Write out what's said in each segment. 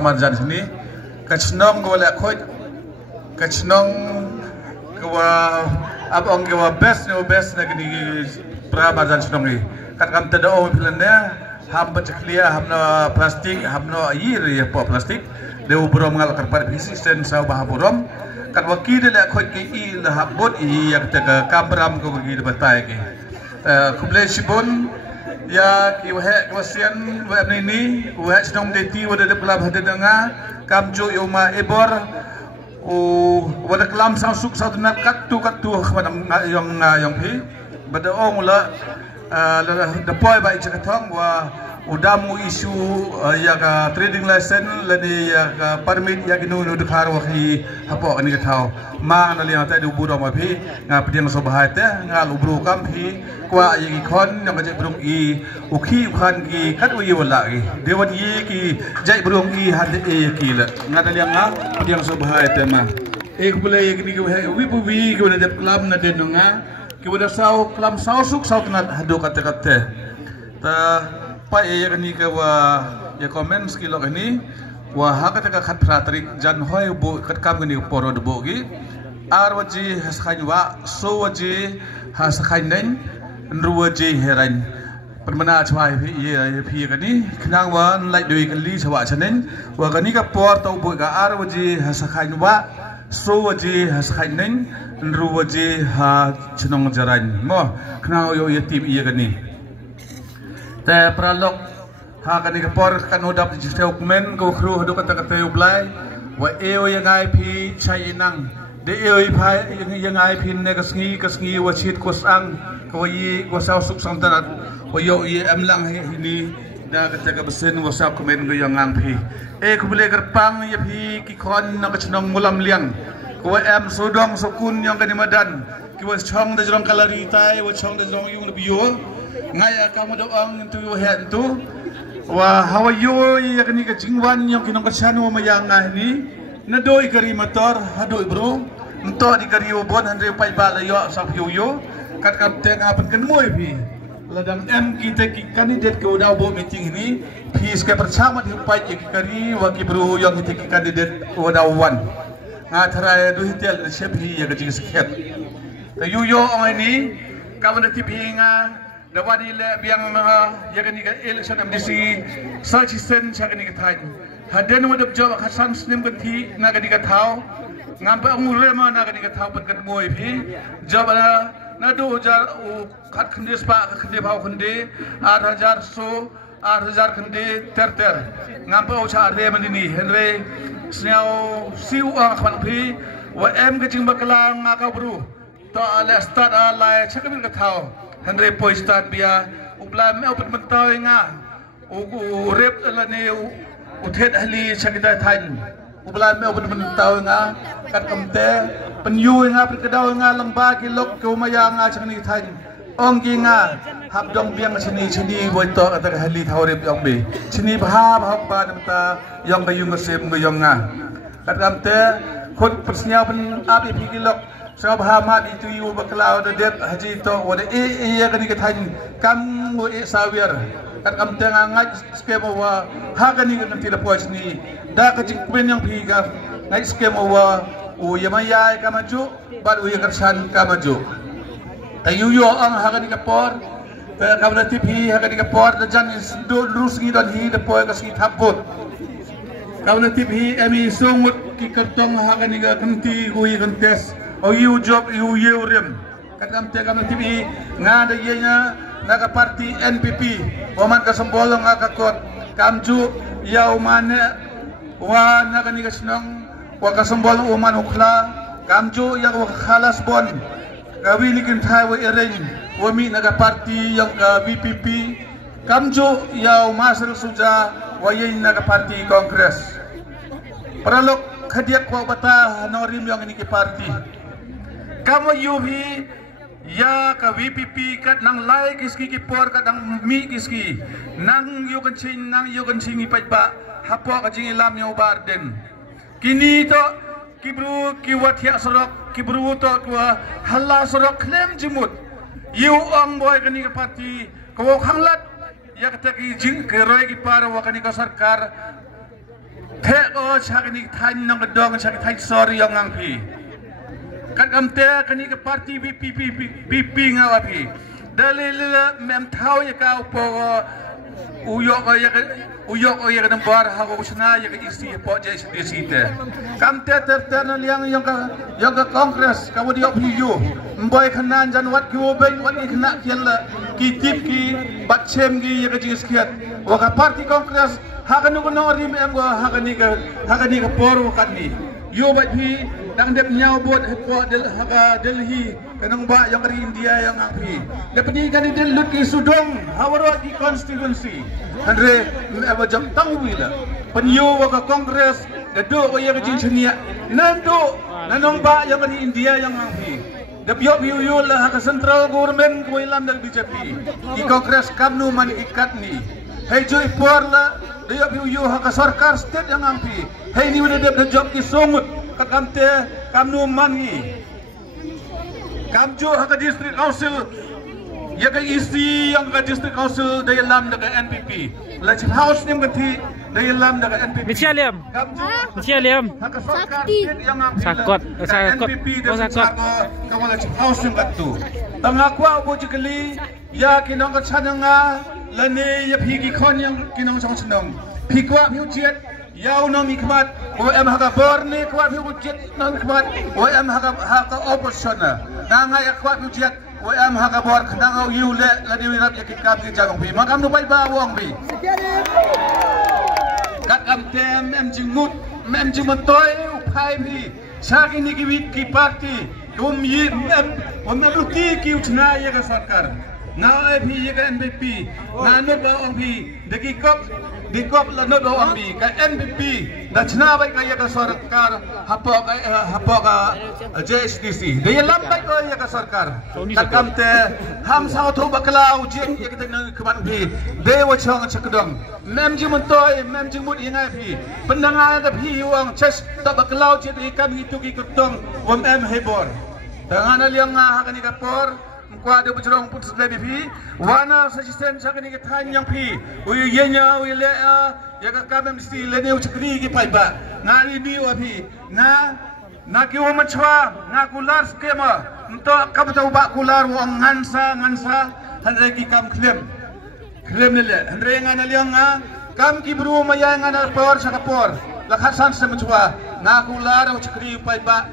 Marjan sini kacnong ko wala khoi kacnong ko abong ko best na gini pra Marjan snong ni kat kam tada o pilanda ham pacaklia hamno plastik hamno air ya po plastik deu burom ngal karpar resisten sa bahaburom kat waki de la khoi ki i la habot i yak ta kamram ko gi batai ki kuble sibon ya ki wahe kwasian wa ni wahe snong de ti wada de pelab hade denga kamjo yoma ebor o wada klam sausuk sautunat katu khmadam yong pi bada ong la deploy ba icakatong wa udamu isu ya trading license lani ya permit ya ginu nu dekhar wa khi hapo ani kathau ma na liang ta du buro ma phi nga pdiang so bahai te nga lubru kam phi kwa yi khon yang jai brung i ukhi khan ki khat wi wala ki dewan yi ki jai brung i han e ki la nga ta liang nga pdiang so bahai te ma ek bule yi ni wi bu wi ki na de klam na de nga ki wada sau klam sau suk sau tanat hadu kate ta pa ya ni ke wa ya komen skilo ni wa hakata ka khat pratrik jan hoy bu kat kam ni poro de bogi arwaji has khanwa so waji has khainen nruwaji heran permana chwai phi ka ni khnang wa lai doi kan li chwa chanen wa ka ni ka por to bu ka arwaji has khanwa so waji has khainen nruwaji ha chnong jaran mo khnang yo yatim iya ka ni te pralok ha kani ka por kanodap di dokumen ko khru hadu kata ublai wa eo yang ai phi chai nang de eo phai yang ai phi ne kasngi wa chit ko sang ko yi ko sau suk sang tanat wa yo yi amlang ni da kata ka besen wa sa komen go yang ang phi e ko bele gerpang ya phi ki khon na ka chnong mulam liang ko em sodong sokun yang kani madan ki wa chong da jong kalari tai wa chong da jong yung biyo ngaya kamu doang itu hen tu wa hawayo yakni ka jingwan yang kinong kasano mayang ni na doi kari motor hadoi bro ento di kari obon andre pai bala yo sa yo kat kam teng apan kan moi pi ladang em kita ki kandidat ke udah bo meeting ini pi ske bersama di pai ki kari wa ki bro yang kita ki kandidat udah wan ngathara du hitel chef hi ya ka jing sekhet ta yo ini kamu nanti pinga dawadi le biang ya kan ni election MDC search sen cha kan ni thai haden wadap job khasan slim kan thi na kan ni ka thau ngam pa ngure ma na kan ni ka thau pan kan moi phi job na do jar khat khande spa khande bhau khande 8000 so 8000 khande ter ngam pa ucha re man ni henre snau siu khwan phi wa em ka jing bakla nga ka bru to ale start ala cha kan ka thau Henry poistan biya uplam open mentau nga rep la ne uthet ahli sakita thain uplam open mentau nga kat kamte penyu nga perkedau nga lamba kilok ke umaya nga sakni thain ong gi nga habdong biang sini boito ata ahli thawrep yong be sini bha ba namta yong bayung sem ngoyong nga kat kamte khot persnya pen api pikilok Sabha mat itu yu baklau de det haji to wada ya kani kathain kam wo sawiar kat kam tenga ngai skema wa ha kani kan tila pois ni da ka jing ben yang phi ga ngai skema wa o yamaya ka maju bad u yakarsan ka maju tayu yo ang ha kani ka por kam na tipi ha kani ka por da jan do rus ngi don hi de pois ka ski thapot kam na tipi emi sungut ki kartong ha kani ka kanti ui kantes o yu job yu rem kakam te kam tibi ngada yenya naga parti NPP waman ka sembolong ka kot kamju yau mane wa naga ni kasnong wa ka sembolong uman ukla kamju yang wa khalas bon kawi likin thai wa ereng wa mi naga parti yang ka VPP kamju yau masal suja wa yen naga parti kongres paralok khadiak wa bata norim yang ni ki parti kamu yuhi ya ka VPP kat nang lai kiski ki por kat nang mi kiski nang yu kan cing ipai ba hapo ka jing ilam yo barden kini to kibru ki wathia sorok kibru to kwa halla sorok klem jimut yu ong boy kani ka parti ko khanglat ya kata ki jing ke roi ki par wa kani ka sarkar the oh cak ini tanya nang kedong cak tanya sorry yang ngangpi. Kat amte kani ke parti BP ngawapi. Dalil mem tahu ya kau po uyok ya kadang bar hago usna ya ke isi po jai site. Kamte terternal yang ke kongres kamu dia piyu. Mboy kanan jan wat ki oben wat ni kena kiala ki tip ki batchem ki ya ke jiskiat. Waka parti kongres hakanu kono rim em go hakani ka por wakat ni. Yo bat pi dang dep nyau bot po Delhi kanang ba yang dari India yang angpi dapat kan di lut ki Sudong hawaro di constituency andre aba jam tahu bila penyo ka kongres dado ko yang jinchnia nando nanong ba yang dari India yang angpi dap yo yo la ka central government ko ilam dal BJP di kongres kamnu man ikat ni hey joy por la dia yo ka sarkar state yang angpi hey ni wala dap job ki songut kamte kamnu mangi kamjo haka district council ya ka isi yang ka district council daya lam daga NPP la chief house nim gati daya lam daga NPP Michaliam haka sakti sakot NPP dan kawala chief house nim gatu tangakwa bo jikali ya kinong ka chananga lane ya phigi khon yang kinong chong chnong phikwa mujet yau nami kemat, OM haka borne kuat hujat nami kemat, OM haka opposition na, nangai kuat hujat, OM haka bor nangau yule ladi wirap yakit kam ki jagong bi, makam nu bai ba wong bi. Kat kam tem mem jing matoy upai bi, sagi ni ki parti, yi mem luti ki utna ya ka sarkar, na bi ya ka NPP, na no ba ong bi, dikop la no do ambi ka NPP da chna bai ka ya ka sarkar hapok JSDC de lam bai ko ya ka sarkar kamte ham sa tho baklau jing ya kita nang kman bi de wa chong chakdong mem ji mun toy mem ji mut ingai bi pendangan da bi wang ches ta baklau ji de kam itu ki kutong wam em hebor dengan liang ha ka ni ka por kwa de bujrong put sebelah bi wana assistant sakani ke than yang pi uy yenya uy le ya ka kamem sti le ne uchkri ki pai ba na ri bi wa pi na ki wo machwa na kular skema nto kam ta ba kular wo ngansa hanre ki kam klem le hanre ngana liang kam ki bru maya ngana por sakapor lakhasan se machwa na kular uchkri pai ba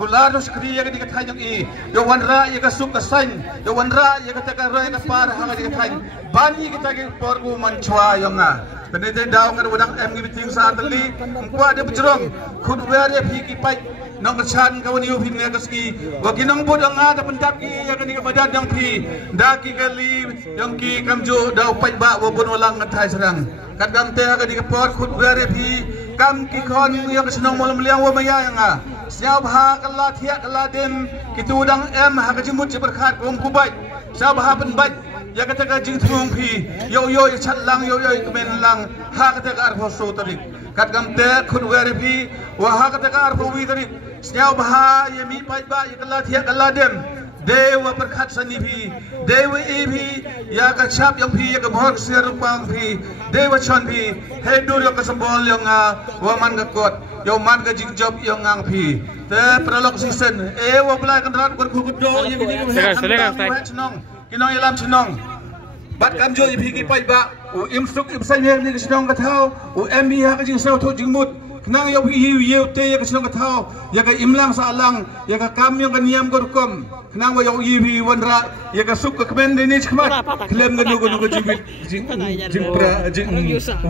kular dos kriya ka dikat hanyang I yo wanra ya ka suk ka san yo wanra ya ka taka roy ka par hanga dikat hany bani kita ki porgu manchwa yo nga benete daw nga wadang em gi biting sa atali kwa de bujrong khud ware phi ki pai nong chan ka wani uphin ne kaski wa kinong bud nga da pendap ki ya ka ni ka badad yang phi da ki gali yang ki kamjo daw pai ba wo bon walang ngathai sarang kadang te ka di ka por khud ware phi kam ki khon ya ka sinong molam liang wa maya nga siap ha kala thiak kala dem kitu dang em ha ka jimut berkhat kum kubai siap ha pen bai ya kata ka jing thung phi yo chat lang yo kemen lang ha kata ka arfo so tarik kat gam te khud wari phi wa ha kata ka arfo wi tarik siap ha ye mi pai ba ya kala thiak kala dem dewa berkhat sani phi dewa phi ya ka chap yang phi ya ka bhor ser pang phi dewa chon phi he dur yo ka sambol yo nga wa man ka kot yo man ka jing job yo ngang phi te pralok season wa blai kan rat kur khu do ye ni chnong kinong yalam chnong bat kam jo phi ki pai ba u im suk im sai ne ni chnong ka thau u mi ha ka jing sau tho jing mut nang yo hiu te ya ka chnong ka thau ya ka imlang sa alang ya ka kam yo ka niam gor kom nang wa yo hi wanra ya ka suk ka kmen de ni chmat klem ga nugo jing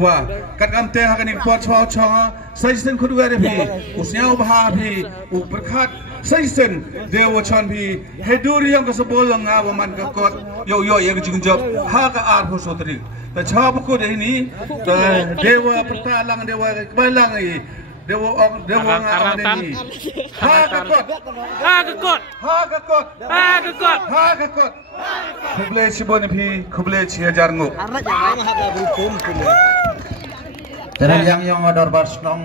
wa kat am te ha ka ni pot chwa chwa sai sen khud wa re phi usnyau bha phi u berkhat sai sen dewa chan phi hedur yang ka sabol nga wa man ka kot yo ya ka jing job ha ka ar pho so tri ta chha bu ko de ni dewa pertalang dewa kbalang I dewa nga ni ha ka kot kuble sibon phi kuble 6000 nguk terang yang odor bar snong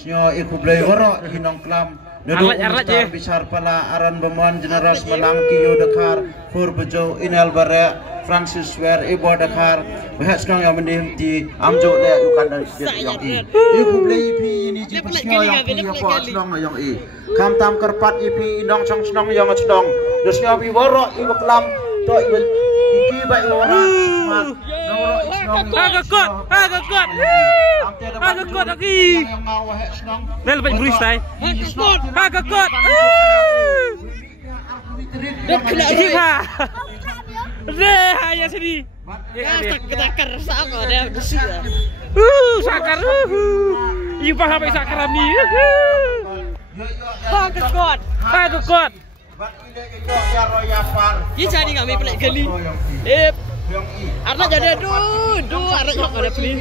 snyo I kuble oro hinong klam Arlat je. Bicar pala aran Bamon Generos Malangki Yodakar Furbejo Inel Bare Francis Wer Ibo Dakar Behat Snong yang mendih di Amjo le yukan dan yang i. Iku play IP ini ji pesnyo yang punya po Snong yang i. Kam tam kerpat IP indong chong Snong yang Snong. Desnya bi woro ibu kelam to ibu iki bai woro. Agak kuat lagi. Dah lepas beris tay. Agak kuat. Dah kena Dah. Dah hanya sedih. takar sama dah besi. Sakar. Ibu sampai sakar ni. Agak kuat. Agak kuat. Dia jadi kami pelak gali. Arna jadi aduh, aduh arna kok ada beli.